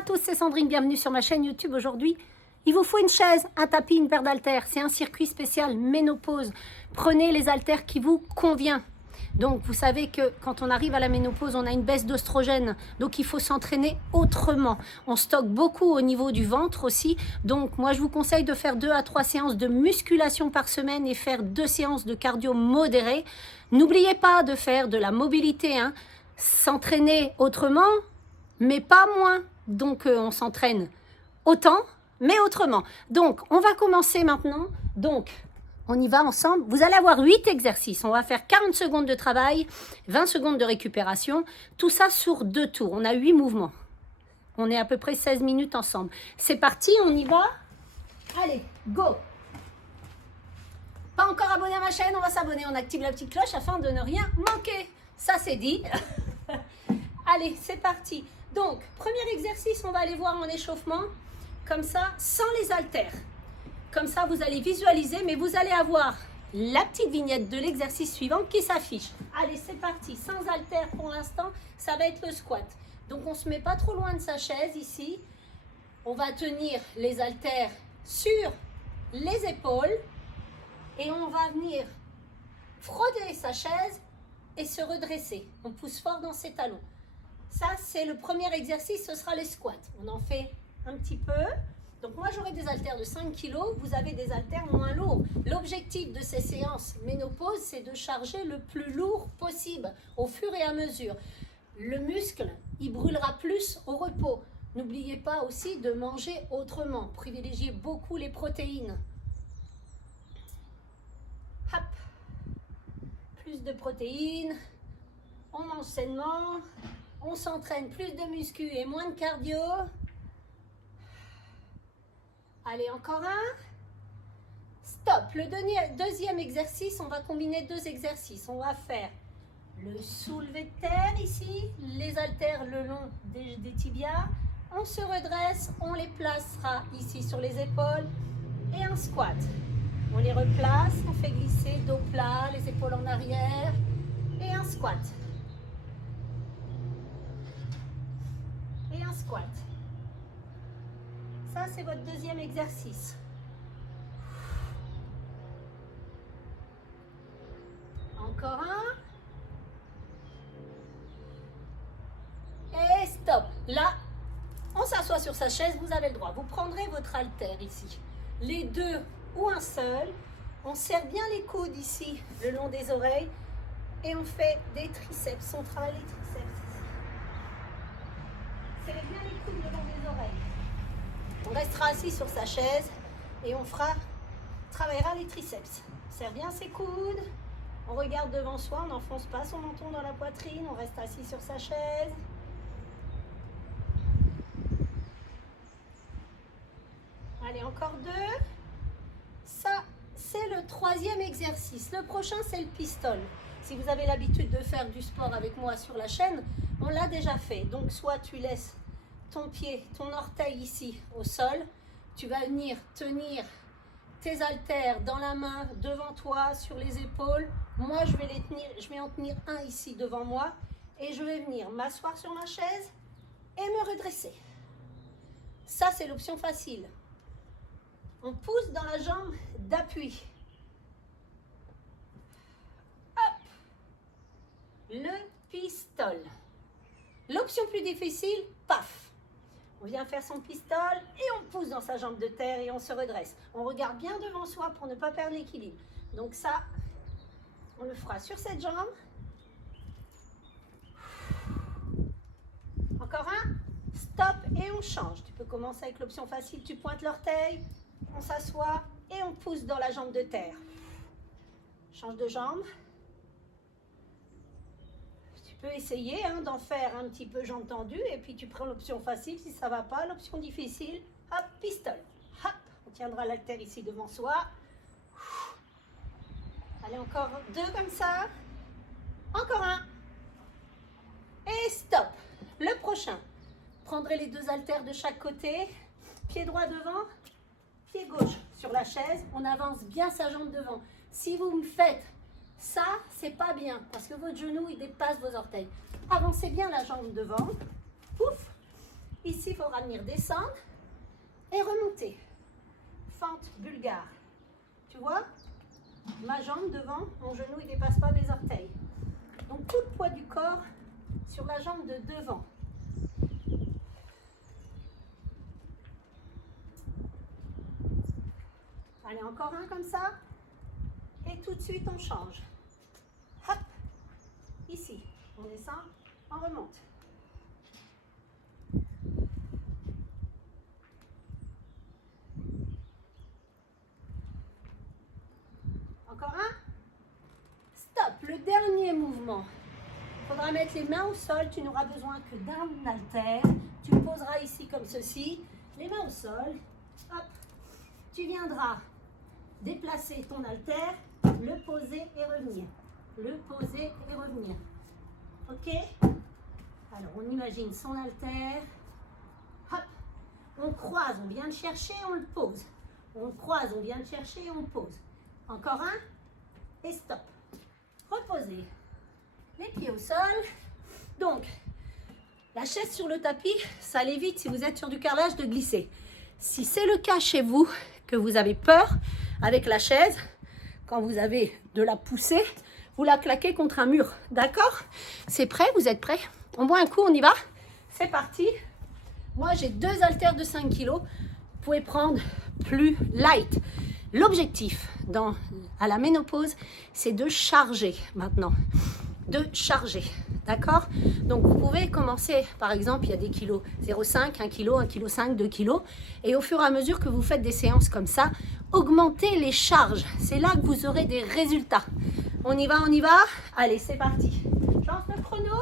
à tous, c'est Sandrine, bienvenue sur ma chaîne YouTube. Aujourd'hui, il vous faut une chaise, un tapis, une paire d'haltères. C'est un circuit spécial ménopause. Prenez les haltères qui vous conviennent. Donc, vous savez que quand on arrive à la ménopause, on a une baisse d'oestrogène. Donc, il faut s'entraîner autrement. On stocke beaucoup au niveau du ventre aussi. Donc, moi, je vous conseille de faire 2 à 3 séances de musculation par semaine et faire 2 séances de cardio modéré. N'oubliez pas de faire de la mobilité, hein. S'entraîner autrement, mais pas moins. Donc, on s'entraîne autant, mais autrement. Donc, on va commencer maintenant. Donc, on y va ensemble. Vous allez avoir 8 exercices. On va faire 40 secondes de travail, 20 secondes de récupération. Tout ça sur 2 tours. On a 8 mouvements. On est à peu près 16 minutes ensemble. C'est parti, on y va. Allez, go. Pas encore abonné à ma chaîne, on va s'abonner. On active la petite cloche afin de ne rien manquer. Ça, c'est dit. Allez, c'est parti. Donc, premier exercice, on va aller voir en échauffement. Comme ça, sans les haltères. Comme ça, vous allez visualiser, mais vous allez avoir la petite vignette de l'exercice suivant qui s'affiche. Allez, c'est parti. Sans haltères pour l'instant, ça va être le squat. Donc, on ne se met pas trop loin de sa chaise ici. On va tenir les haltères sur les épaules. Et on va venir frotter sa chaise et se redresser. On pousse fort dans ses talons. Ça, c'est le premier exercice, ce sera les squats. On en fait un petit peu. Donc moi, j'aurai des haltères de 5 kg, vous avez des haltères moins lourds. L'objectif de ces séances ménopause, c'est de charger le plus lourd possible au fur et à mesure. Le muscle, il brûlera plus au repos. N'oubliez pas aussi de manger autrement. Privilégiez beaucoup les protéines. Hop. Plus de protéines. On mange sainement. On s'entraîne, plus de muscu et moins de cardio. Allez, encore un. Stop. Le deuxième exercice, on va combiner 2 exercices. On va faire le soulevé de terre ici, les haltères le long des tibias. On se redresse, on les placera ici sur les épaules et un squat. On les replace, on fait glisser dos plat, les épaules en arrière et un squat. Et un squat. Ça, c'est votre deuxième exercice. Encore un. Et stop. Là, on s'assoit sur sa chaise, vous avez le droit. Vous prendrez votre haltère ici. Les 2 ou un seul. On serre bien les coudes ici, le long des oreilles. Et on fait des triceps. On travaille les triceps. Serrez bien les coudes le long des oreilles. On restera assis sur sa chaise et on travaillera les triceps. Serre bien ses coudes. On regarde devant soi, on n'enfonce pas son menton dans la poitrine. On reste assis sur sa chaise. Allez, encore 2. Ça, c'est le 3e exercice. Le prochain, c'est le pistol. Si vous avez l'habitude de faire du sport avec moi sur la chaîne, on l'a déjà fait. Donc, soit tu laisses ton pied, ton orteil ici au sol. Tu vas venir tenir tes haltères dans la main, devant toi, sur les épaules. Moi, je vais en tenir un ici devant moi. Et je vais venir m'asseoir sur ma chaise et me redresser. Ça, c'est l'option facile. On pousse dans la jambe d'appui. Hop. Le pistol. L'option plus difficile, paf. On vient faire son pistol et on pousse dans sa jambe de terre et on se redresse. On regarde bien devant soi pour ne pas perdre l'équilibre. Donc ça, on le fera sur cette jambe. Encore un. Stop et on change. Tu peux commencer avec l'option facile. Tu pointes l'orteil, on s'assoit et on pousse dans la jambe de terre. Change de jambe. Tu peux essayer d'en faire un petit peu jambes tendues et puis tu prends l'option facile si ça ne va pas, l'option difficile, hop, pistol, hop, on tiendra l'haltère ici devant soi. Allez, encore 2 comme ça, encore un, et stop. Le prochain, prendrez les 2 haltères de chaque côté, pied droit devant, pied gauche sur la chaise, on avance bien sa jambe devant. Si vous me faites ça, c'est pas bien parce que votre genou il dépasse vos orteils. Avancez bien la jambe devant. Pouf. Ici, il faudra venir descendre et remonter. Fente bulgare. Tu vois? Ma jambe devant, mon genou, il ne dépasse pas mes orteils. Donc, tout le poids du corps sur la jambe de devant. Allez, encore un comme ça. Et tout de suite, on change. Hop. Ici, on descend, on remonte. Encore un. Stop. Le dernier mouvement. Il faudra mettre les mains au sol. Tu n'auras besoin que d'un haltère. Tu le poseras ici comme ceci. Les mains au sol. Hop. Tu viendras déplacer ton haltère, le poser et revenir. Le poser et revenir. Ok? Alors, on imagine son haltère. Hop. On croise, on vient le chercher, on le pose. On croise, on vient le chercher et on pose. Encore un. Et stop. Reposez. Les pieds au sol. Donc, la chaise sur le tapis, ça l'évite si vous êtes sur du carrelage de glisser. Si c'est le cas chez vous, que vous avez peur avec la chaise, quand vous avez de la poussée, vous la claquez contre un mur. D'accord? C'est prêt? Vous êtes prêts? On boit un coup, on y va? C'est parti. Moi, j'ai 2 haltères de 5 kg. Vous pouvez prendre plus light. L'objectif à la ménopause, c'est de charger maintenant. De charger. D'accord? Donc, vous pouvez commencer, par exemple, il y a des kilos 0,5, 1 kg, 1,5 kg, 2 kg. Et au fur et à mesure que vous faites des séances comme ça, augmentez les charges. C'est là que vous aurez des résultats. On y va, on y va? Allez, c'est parti. Je lance le chrono.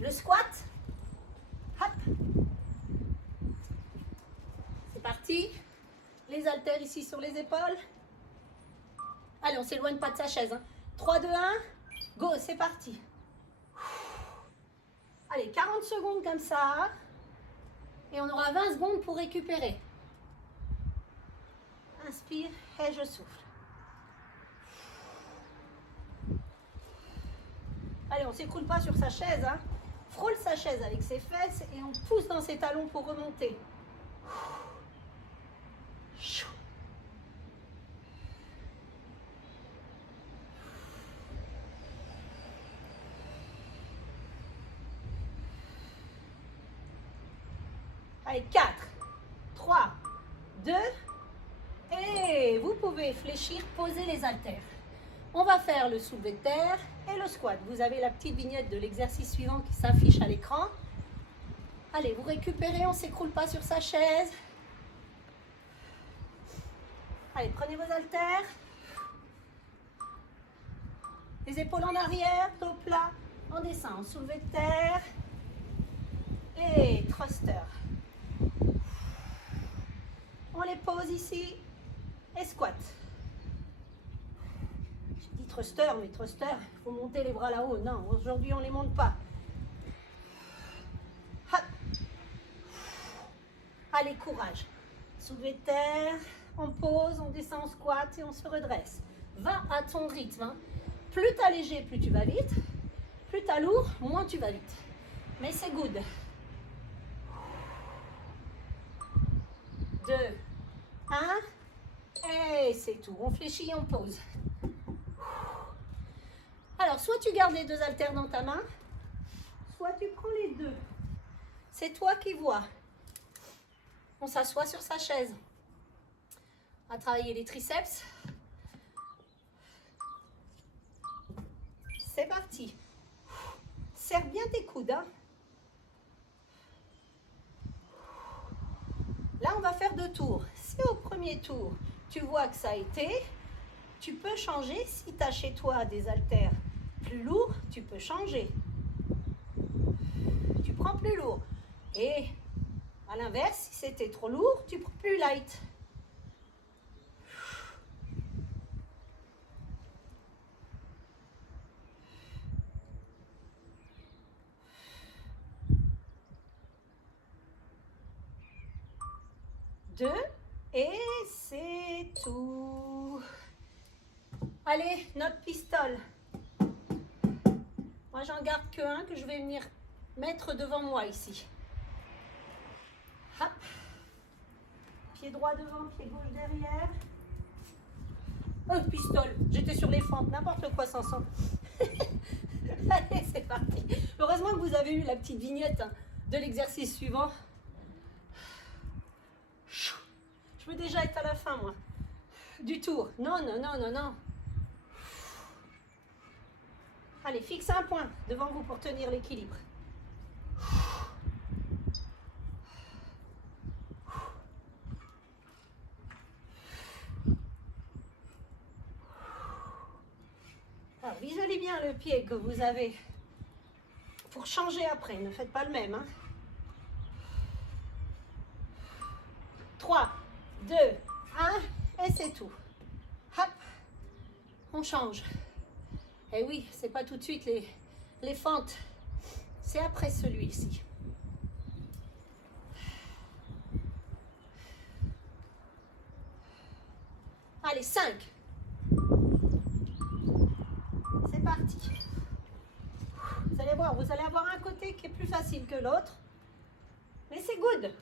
Le squat. Hop. C'est parti. Les haltères ici sur les épaules. Allez, on ne s'éloigne pas de sa chaise. 3, 2, 1. Go, c'est parti. Allez, 40 secondes comme ça. Et on aura 20 secondes pour récupérer. Inspire et je souffle. Allez, on ne s'écroule pas sur sa chaise. Frôle sa chaise avec ses fesses et on pousse dans ses talons pour remonter. Allez, 4, 3, 2, et vous pouvez fléchir, poser les haltères. On va faire le soulevé de terre et le squat. Vous avez la petite vignette de l'exercice suivant qui s'affiche à l'écran. Allez, vous récupérez, on ne s'écroule pas sur sa chaise. Allez, prenez vos haltères. Les épaules en arrière, dos plat. On descend, soulevé de terre. Et thruster. On les pose ici. Et squat. Je dis thruster, mais thruster, il faut monter les bras là-haut. Non, aujourd'hui, on ne les monte pas. Hop. Allez, courage. Soulevé de terre. On pose, on descend en squat et on se redresse. Va à ton rythme. Plus tu as léger, plus tu vas vite. Plus tu as lourd, moins tu vas vite. Mais c'est good. 2, 1. Et c'est tout. On fléchit, on pose. Alors, soit tu gardes les 2 haltères dans ta main, soit tu prends les 2. C'est toi qui vois. On s'assoit sur sa chaise. On va travailler les triceps. C'est parti. Serre bien tes coudes. Là, on va faire 2 tours. Si au premier tour, tu vois que ça a été, tu peux changer. Si tu as chez toi des haltères plus lourds, tu peux changer. Tu prends plus lourd. Et à l'inverse, si c'était trop lourd, tu prends plus light. Et c'est tout. Allez, notre pistole. Moi, j'en garde que un que je vais venir mettre devant moi ici. Pied droit devant, pied gauche derrière. Oh, pistole, j'étais sur les fentes, n'importe quoi sans son. Allez, c'est parti. Heureusement que vous avez eu la petite vignette de l'exercice suivant. Je veux déjà être à la fin, moi. Du tour. Non, non, non, non, non. Allez, fixez un point devant vous pour tenir l'équilibre. Alors, visualisez bien le pied que vous avez pour changer après. Ne faites pas le même. Hein. 3, 2, 1, et c'est tout. Hop, on change. Et oui, c'est pas tout de suite les fentes. C'est après celui-ci. Allez, 5. C'est parti. Vous allez voir, vous allez avoir un côté qui est plus facile que l'autre. Mais c'est good.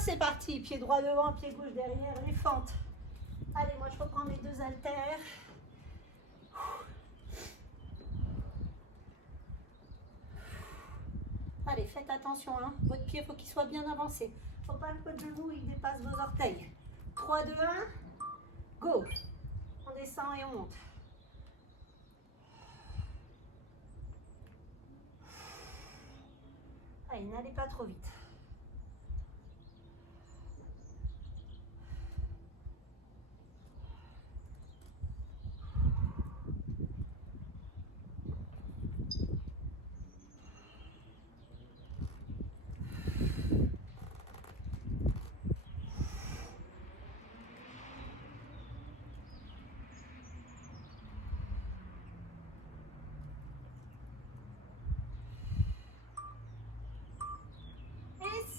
C'est parti, pied droit devant, pied gauche derrière, les fentes. Allez, moi je reprends mes 2 haltères. Allez, faites attention, hein. Votre pied, il faut qu'il soit bien avancé. Il ne faut pas que votre genou il dépasse vos orteils. 3, 2, 1, go. On descend et on monte. Allez, n'allez pas trop vite.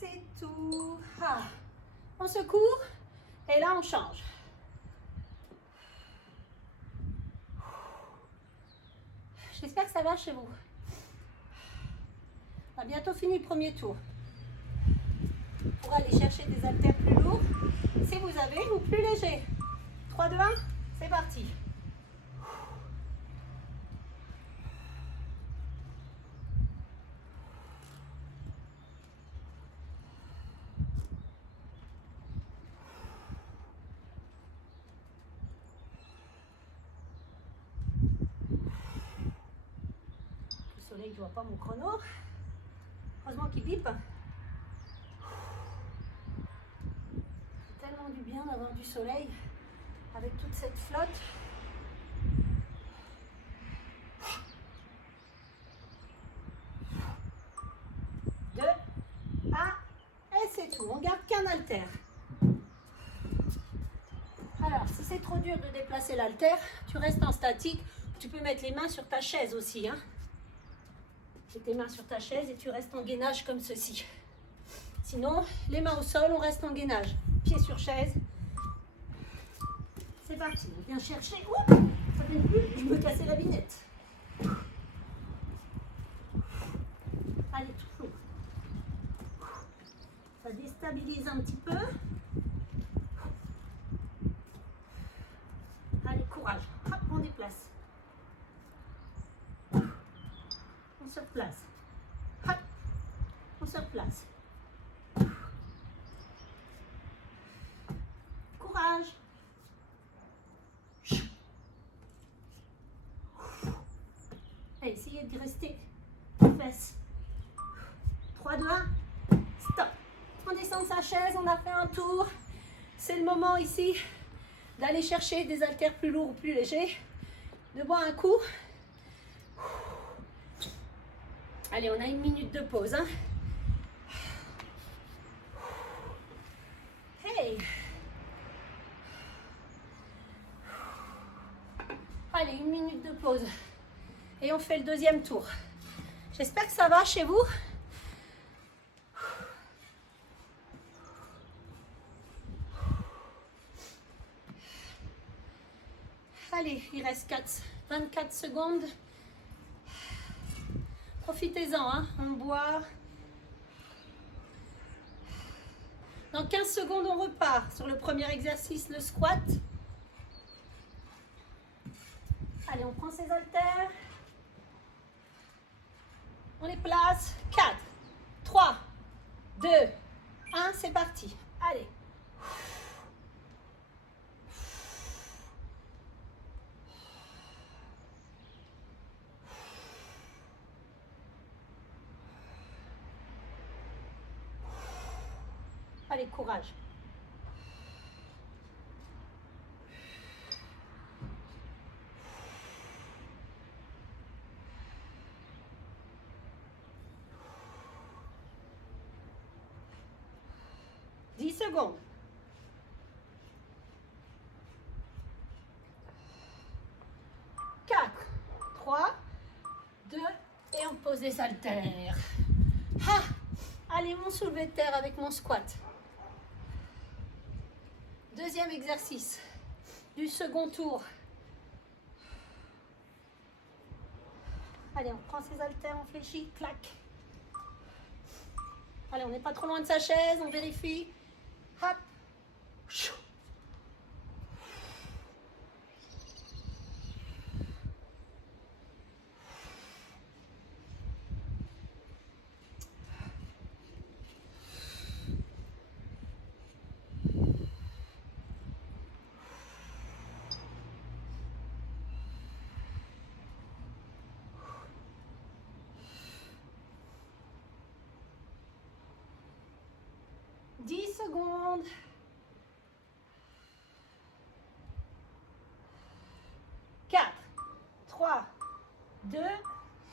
C'est tout. Ah. On secoue et là on change. J'espère que ça va chez vous. On a bientôt fini le premier tour. Pour aller chercher des haltères plus lourds, si vous avez, ou plus légers. 3, 2, 1, c'est parti. Je vois pas mon chrono. Heureusement qu'il bip. C'est tellement du bien d'avoir du soleil avec toute cette flotte. 2, 1, et c'est tout. On garde qu'un haltère. Alors, si c'est trop dur de déplacer l'haltère, tu restes en statique. Tu peux mettre les mains sur ta chaise aussi, hein. Mets tes mains sur ta chaise et tu restes en gainage comme ceci. Sinon, les mains au sol, on reste en gainage. Pieds sur chaise. C'est parti, on vient chercher. Ouh, ça vient plus, je me cassais la vignette. Allez, toujours. Ça déstabilise un petit peu. Allez, courage. Hop, on déplace. On se replace. Hop, on se replace. Courage. Allez, essayez de rester fesses. 3, 2, 1, stop. On descend de sa chaise, on a fait un tour. C'est le moment ici d'aller chercher des haltères plus lourds ou plus légers. De boire un coup. Allez, on a 1 minute de pause. Hein. pause. Et on fait le deuxième tour. J'espère que ça va chez vous. Allez, il reste 24 secondes. Profitez-en, hein. On boit. Dans 15 secondes, on repart sur le premier exercice, le squat. Allez, on prend ses haltères. On les place. 4, 3, 2, 1, c'est parti. Allez. Allez, courage. Secondes. 4, 3, 2, et on pose les haltères. Ah, allez, mon soulevé de terre avec mon squat. Deuxième exercice du second tour. Allez, on prend ses haltères, on fléchit, clac. Allez, on n'est pas trop loin de sa chaise, on vérifie. Hop. Secondes. 4, 3, 2,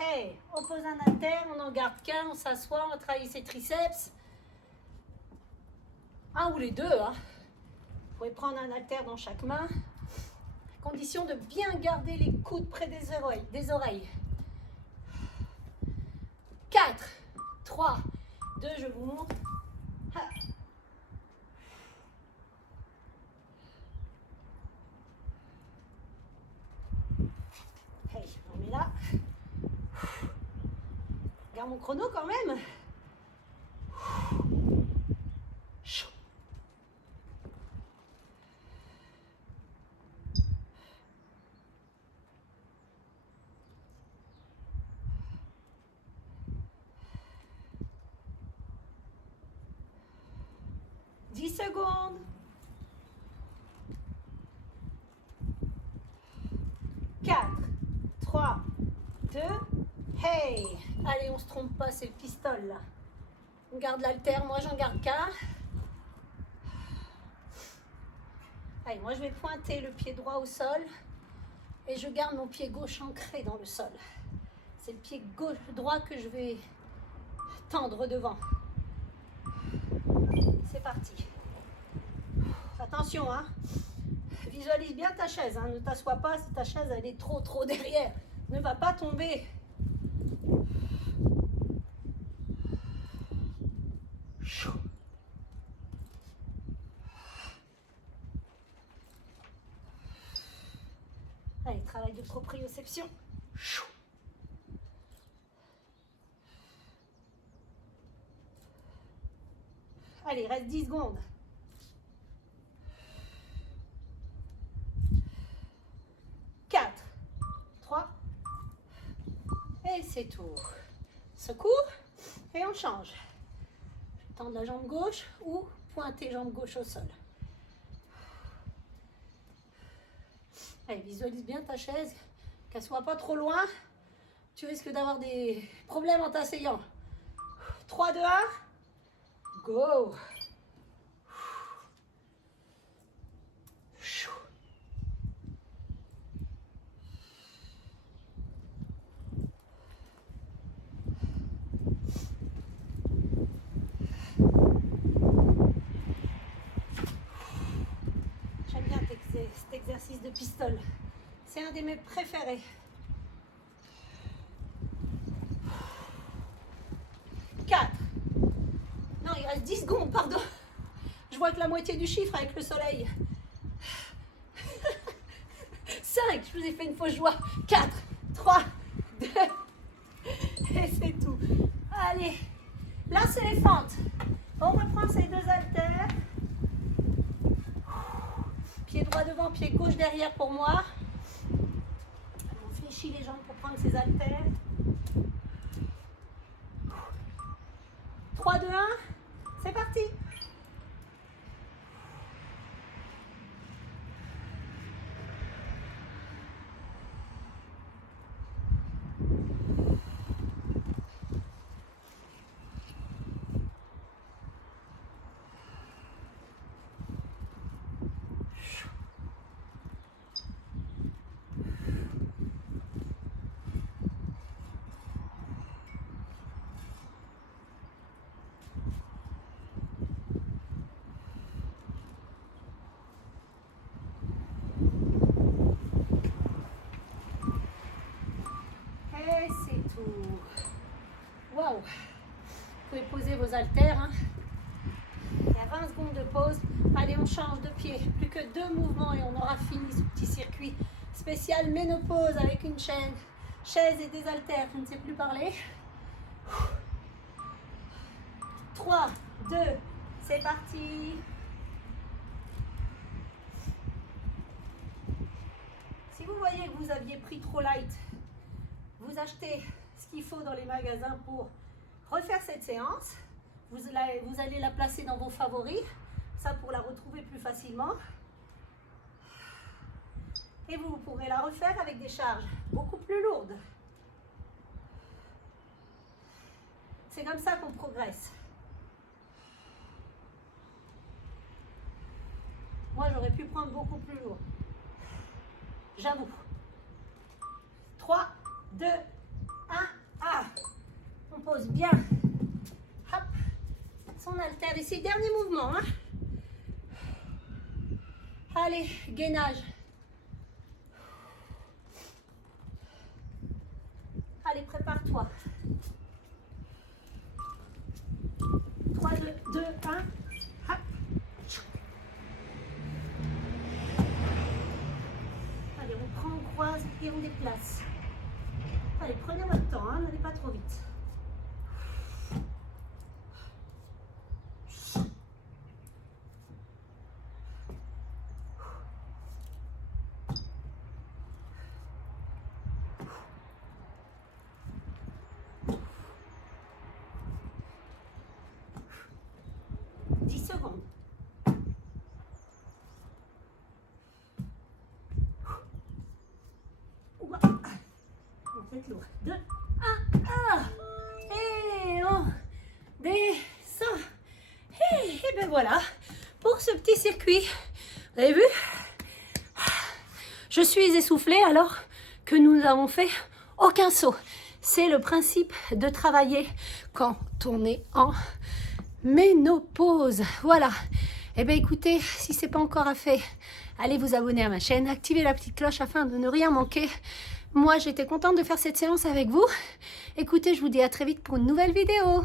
hey, on pose un haltère, on n'en garde qu'un, on s'assoit, on travaille ses triceps. Un ou les deux, hein. Vous pouvez prendre un haltère dans chaque main. Condition de bien garder les coudes près des oreilles. 4, 3, 2, je vous montre. On met là. Regarde mon chrono quand même. Secondes. 4, 3, 2, hey. Allez, on se trompe pas, c'est le pistol là. On garde l'haltère, moi j'en garde qu'un. Allez, moi je vais pointer le pied droit au sol et je garde mon pied gauche ancré dans le sol. C'est le pied gauche, droit que je vais tendre devant. C'est parti. Attention, hein. Visualise bien ta chaise, hein. Ne t'assois pas si ta chaise elle est trop derrière. Ne va pas tomber. Allez, travail de proprioception. Allez, reste 10 secondes. 4, 3, et c'est tout. Secours, et on change. Tendre la jambe gauche ou pointer jambe gauche au sol. Allez, visualise bien ta chaise, qu'elle soit pas trop loin. Tu risques d'avoir des problèmes en t'asseyant. 3, 2, 1, go! J'aime bien cet exercice de pistol. C'est un de mes préférés. 4. Non, il reste 10 secondes, pardon. Je vois que la moitié du chiffre avec le soleil. 5, je vous ai fait une fausse joie. 4, 3, 2, et c'est tout. Allez, là c'est les fentes. On reprend ces 2 haltères. Pied droit devant, pied gauche derrière pour moi. On fléchit les jambes pour prendre ces haltères. 3, 2, 1, c'est parti. Et c'est tout. Waouh. Vous pouvez poser vos haltères. Hein. Il y a 20 secondes de pause. Allez, on change de pied. Plus que 2 mouvements et on aura fini ce petit circuit spécial ménopause avec une chaise et des haltères. Je ne sais plus parler. 3, 2, c'est parti. Si vous voyez que vous aviez pris trop light, vous achetez ce qu'il faut dans les magasins pour refaire cette séance. Vous allez la placer dans vos favoris, ça pour la retrouver plus facilement. Et vous pourrez la refaire avec des charges beaucoup plus lourdes. C'est comme ça qu'on progresse. Moi, j'aurais pu prendre beaucoup plus lourd. J'avoue. 3, 2, 1, ah. On pose bien. Hop. Son haltère ici. Dernier mouvement. Hein. Allez, gainage. Allez, prépare-toi. 3, 2, 1. Hop. Allez, on prend, on croise et on déplace. Allez, prenez votre temps, hein, n'allez pas trop vite. Lourd. 2, 1, et on descend. Et ben voilà pour ce petit circuit. Vous avez vu? Je suis essoufflée alors que nous n'avons fait aucun saut. C'est le principe de travailler quand on est en ménopause. Voilà. Et bien écoutez, si ce n'est pas encore fait, allez vous abonner à ma chaîne, activez la petite cloche afin de ne rien manquer. Moi, j'étais contente de faire cette séance avec vous. Écoutez, je vous dis à très vite pour une nouvelle vidéo.